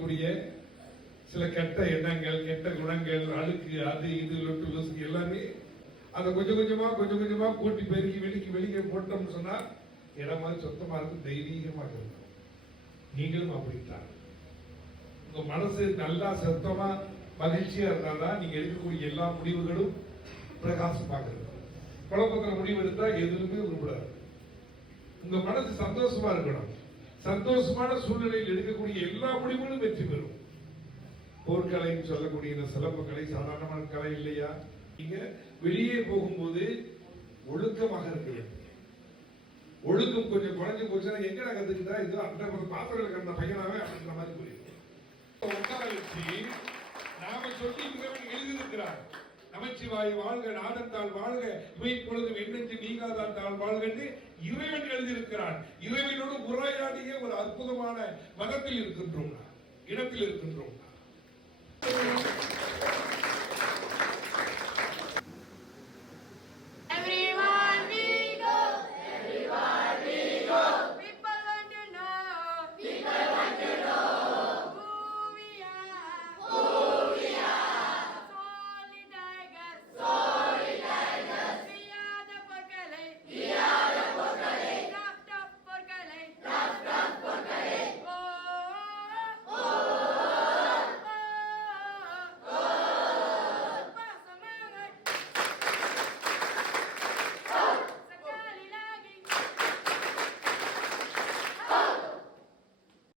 இருக்கக்கூடிய சில கெட்ட எண்ணங்கள், கெட்ட குணங்கள், அழுக்கு, அது இது லொட்டு லொசுக்கு எல்லாமே அதை கொஞ்சம் கொஞ்சமா கூட்டி பெருக்கி வெளிக்க போட்டோம்னு சொன்னா இடம் மாதிரி சுத்தமா இருக்கும், தைரியமாக இருக்கும். நீங்களும் அப்படித்தான். உங்க மனசு நல்லா சுத்தமா மகிழ்ச்சியா இருந்தாதான் நீங்க எடுக்கக்கூடிய எல்லா முடிவுகளும் பிரகாசமாக இருக்கும். குழப்பத்துல முடிவு எடுத்தா எதுவுமே உருப்படாது. உங்க மனசு சந்தோஷமா இருக்கணும். சந்தோஷமான சூழ்நிலையில் எடுக்கக்கூடிய எல்லா முடிவுகளும் வெற்றி பெறும். போர்க்கலைன்னு சொல்லக்கூடிய இந்த சிலம்ப கலை சாதாரணமான கலை இல்லையா? நீங்க வெளியே போகும்போது ஒழுக்கமாக இருக்க. ஒழுக்கம் கொஞ்சம் குறைஞ்சு போச்சுன்னா எங்கடா கத்துக்கிட்டா இது அந்த பாத்திரங்கள் கண்ட பையனாவே அப்படின்ற மாதிரி புரியும். உட்கார வச்சு நாம சொல்லி எழுதியிருக்கிறார், நமச்சிவாய் வாழ்க, நாதத்தால் வாழ்க, இவை பொழுதும் எண்ணெஞ்சு நீங்காதான் தாள் வாழ்க இறைவன் எழுதியிருக்கிறான். இறைவனோடு உரையாடிய ஒரு அற்புதமான மதத்தில் இருக்கின்றோம், இடத்தில் இருக்கின்றோம்.